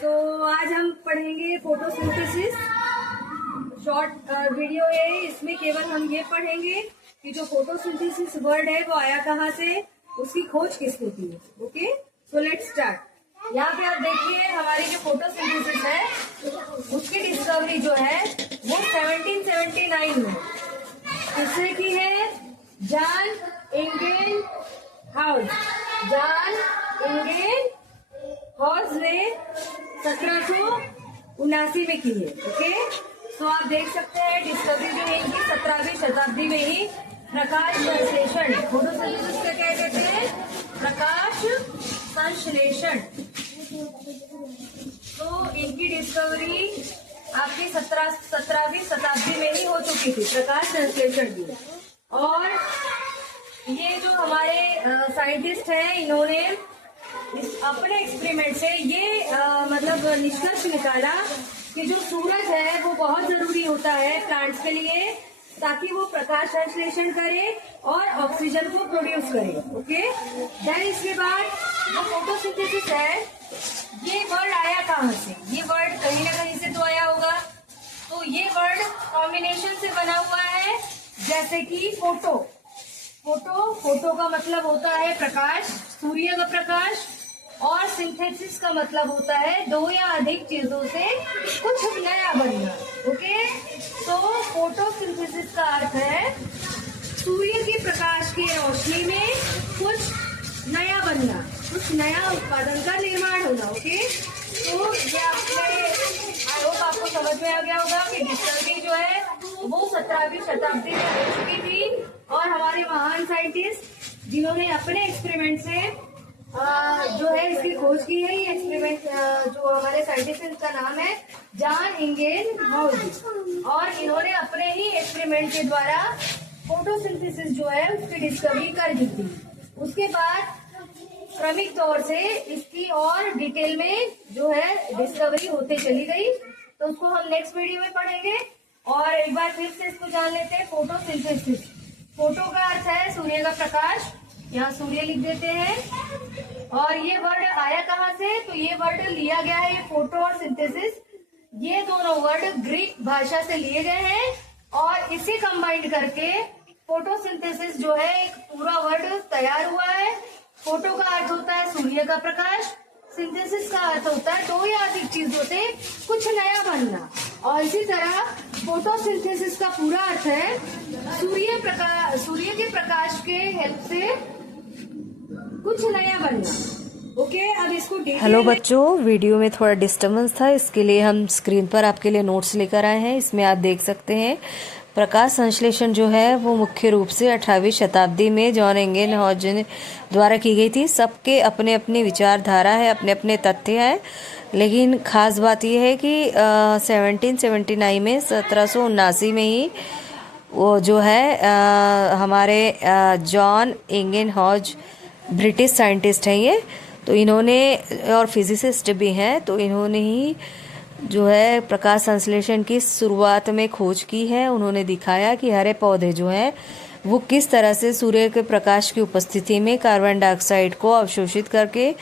तो आज हम पढ़ेंगे फोटोसिंथेसिस। शॉर्ट वीडियो है, इसमें केवल हम ये पढ़ेंगे कि जो फोटोसिंथेसिस वर्ड है वो आया कहाँ से, उसकी खोज किसने की। Okay, so let's start. यहाँ पे आप देखिए हमारी जो फोटोसिंथेसिस है उसकी डिस्कवरी जो है वो 1779 में किसने की है? John Ingenhousz. John Ingenhousz ने 1779 में की है। ओके, तो आप देख सकते हैं डिस्कवरी जो है इनकी 17वीं शताब्दी में ही प्रकाश संश्लेषण, फोटोसिंथेसिस का क्या कहते हैं? प्रकाश संश्लेषण। तो इनकी डिस्कवरी आपकी 17वीं शताब्दी में ही हो चुकी थी, प्रकाश संश्लेषण की। और ये जो हमारे साइंटिस्ट हैं इन्होंने अपने एक्सपेरिमेंट से ये मतलब निष्कर्ष निकाला कि जो सूरज है वो बहुत जरूरी होता है प्लांट्स के लिए, ताकि वो प्रकाश संश्लेषण करे और ऑक्सीजन को प्रोड्यूस करे। ओके, देन इसके बाद जो फोटोसिंथेसिस है ये वर्ड आया कहाँ से? ये वर्ड कहीं ना कहीं से तो आया होगा। तो ये वर्ड कॉम्बिनेशन से बना हुआ है, जैसे कि फोटो का मतलब होता है प्रकाश, सूर्य का प्रकाश, और सिंथेसिस का मतलब होता है दो या अधिक चीजों से कुछ नया बनना। ओके, तो फोटोसिंथेसिस का अर्थ है सूर्य के प्रकाश की रोशनी में कुछ नया बनना, कुछ नया उत्पादन का निर्माण होना। ओके, तो ये आई होप आपको समझ में आ गया होगा कि डिस्कवरी जो है वो 17वीं शताब्दी में हो चुकी थी, और हमारे महान साइंटिस्ट जिन्होंने अपने एक्सपेरिमेंट से जो है इसकी खोज की है। ये एक्सपेरिमेंट जो हमारे साइंटिस्ट का नाम है जॉन इंगेन हाउस, और इन्होंने अपने ही एक्सपेरिमेंट के द्वारा फोटोसिंथेसिस जो है उसकी डिस्कवरी कर दी थी। उसके बाद क्रमिक तौर से इसकी और डिटेल में जो है डिस्कवरी होते चली गई, तो उसको हम नेक्स्ट वीडियो में पढ़ेंगे। और एक बार फिर से इसको जान लेते हैं। फोटोसिंथेसिस, फोटो का अर्थ है सूर्य का प्रकाश, यहाँ सूर्य लिख देते हैं। और ये वर्ड आया कहाँ से? तो ये वर्ड लिया गया है, ये फोटो और सिंथेसिस, ये दोनों वर्ड ग्रीक भाषा से लिए गए हैं, और इसे कंबाइंड करके फोटोसिंथेसिस जो है एक पूरा वर्ड तैयार हुआ है। फोटो का अर्थ होता है सूर्य का प्रकाश, सिंथेसिस का अर्थ होता है दो या अधिक चीजों से कुछ नया बनना, और इसी तरह फोटोसिंथेसिस का पूरा अर्थ है सूर्य के प्रकाश के हेल्प से कुछ नया बनना। ओके, अब इसको हेलो बच्चों, वीडियो में थोड़ा डिस्टरबेंस था, इसके लिए हम स्क्रीन पर आपके लिए नोट्स लेकर आए हैं। इसमें आप देख सकते हैं प्रकाश संश्लेषण जो है वो मुख्य रूप से 18वीं शताब्दी में जॉन इंगेन हाउस द्वारा की गई थी। सबके अपने अपने विचारधारा है, अपने अपने तथ्य है, लेकिन खास बात यह है कि 1779 में 1779 में ही वो जो है हमारे जॉन इंगेन हाउस ब्रिटिश साइंटिस्ट हैं ये, तो इन्होंने, और फिजिसिस्ट भी हैं, तो इन्होंने ही जो है प्रकाश संश्लेषण की शुरुआत में खोज की है। उन्होंने दिखाया कि हरे पौधे जो हैं वो किस तरह से सूर्य के प्रकाश की उपस्थिति में कार्बन डाइऑक्साइड को अवशोषित करके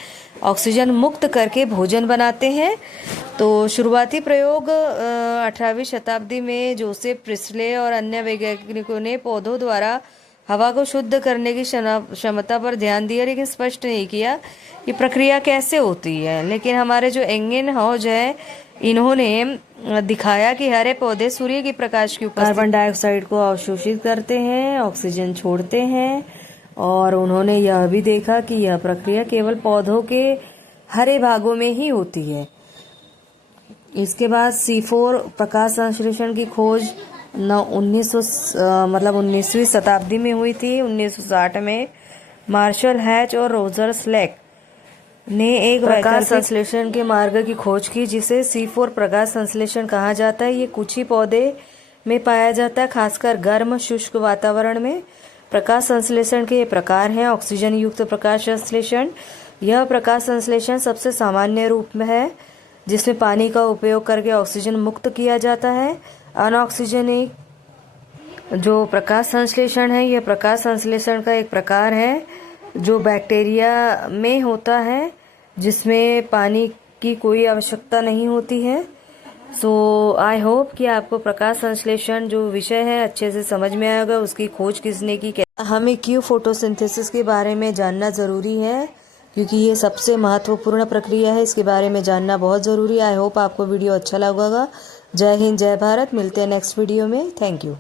ऑक्सीजन मुक्त करके भोजन बनाते हैं। तो शुरुआती प्रयोग 18वीं शताब्दी में जोसेफ प्रिस्ले और अन्य वैज्ञानिकों ने पौधों द्वारा हवा को शुद्ध करने की क्षमता पर ध्यान दिया, लेकिन स्पष्ट नहीं किया कि प्रक्रिया कैसे होती है। लेकिन हमारे जो इंगेन हाउस है इन्होंने दिखाया कि हरे पौधे सूर्य के प्रकाश की कार्बन डाइऑक्साइड को अवशोषित करते हैं, ऑक्सीजन छोड़ते हैं, और उन्होंने यह भी देखा कि यह प्रक्रिया केवल पौधों के हरे भागों में ही होती है। इसके बाद C4 प्रकाश संश्लेषण की खोज 19वीं शताब्दी में हुई थी। 1960 में मार्शल हैच और रोजर स्लेक ने एक प्रकाश संश्लेषण के मार्ग की खोज की, जिसे C4 प्रकाश संश्लेषण कहा जाता है। ये कुछ ही पौधे में पाया जाता है, खासकर गर्म शुष्क वातावरण में। प्रकाश संश्लेषण के ये प्रकार हैं। ऑक्सीजन युक्त प्रकाश संश्लेषण, यह प्रकाश संश्लेषण सबसे सामान्य रूप में है, जिसमें पानी का उपयोग करके ऑक्सीजन मुक्त किया जाता है। अनऑक्सीजनिक जो प्रकाश संश्लेषण है, यह प्रकाश संश्लेषण का एक प्रकार है जो बैक्टीरिया में होता है, जिसमें पानी की कोई आवश्यकता नहीं होती है। सो आई होप कि आपको प्रकाश संश्लेषण जो विषय है अच्छे से समझ में आएगा, उसकी खोज किसने की, हमें क्यों फोटोसिंथेसिस के बारे में जानना ज़रूरी है, क्योंकि ये सबसे महत्वपूर्ण प्रक्रिया है, इसके बारे में जानना बहुत ज़रूरी है। आई होप आपको वीडियो अच्छा लगा होगा। जय हिंद, जय भारत। मिलते हैं नेक्स्ट वीडियो में। Thank you.